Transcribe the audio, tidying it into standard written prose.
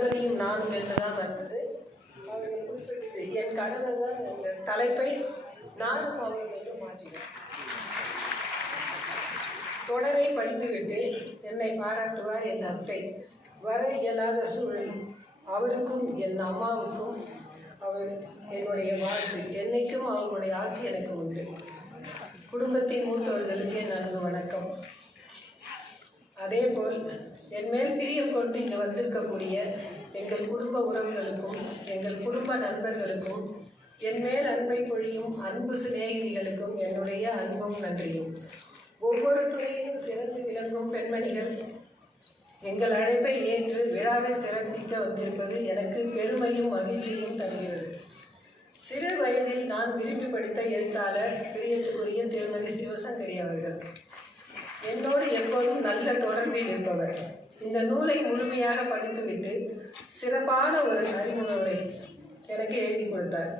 தளபதியும் நானும் என்றுதான் வந்தது. அவர்கள் குறிப்பிட்டு என் கணவர் தான் இந்த தலைப்பை நானும் அவர்கள் என்று மாற்றினேன். தொடரை படித்துவிட்டு என்னை பாராட்டுவார் என் அத்தை. வர இயலாத சூழல் அவருக்கும் என் அம்மாவுக்கும் அவர் என்னுடைய வாழ்த்து. என்னைக்கும் அவர்களுடைய ஆசி எனக்கு உண்டு. குடும்பத்தின் மூத்தவர்களுக்கு என் அன்பு வணக்கம். அதேபோல் என் மேல் பிரியம் கொண்டு இங்கே வந்திருக்கக்கூடிய எங்கள் குடும்ப உறவுகளுக்கும் எங்கள் குடும்ப நண்பர்களுக்கும் என் மேல் அன்பை பொழியும் அன்பு சிநேகிதிகளுக்கும் என்னுடைய அன்பும் நன்றியும். ஒவ்வொரு துறையிலும் சிறந்து விளங்கும் பெண்மணிகள் எங்கள் அழைப்பை ஏற்று விழாவை சிறப்பிக்க வந்திருப்பது எனக்கு பெருமையும் மகிழ்ச்சியும் தருகிறது. சிறு வயதில் நான் விரும்பி படித்த எழுத்தாளர் பிரியத்துக்குரிய திருமதி சிவசங்கரி அவர்கள் என்னோடு எப்போதும் நல்ல தொடர்பில் இருப்பவர். இந்த நூலை முழுமையாக படித்துவிட்டு சிறப்பான ஒரு அறிமுக உரை எனக்கு எழுதி கொடுத்தார்.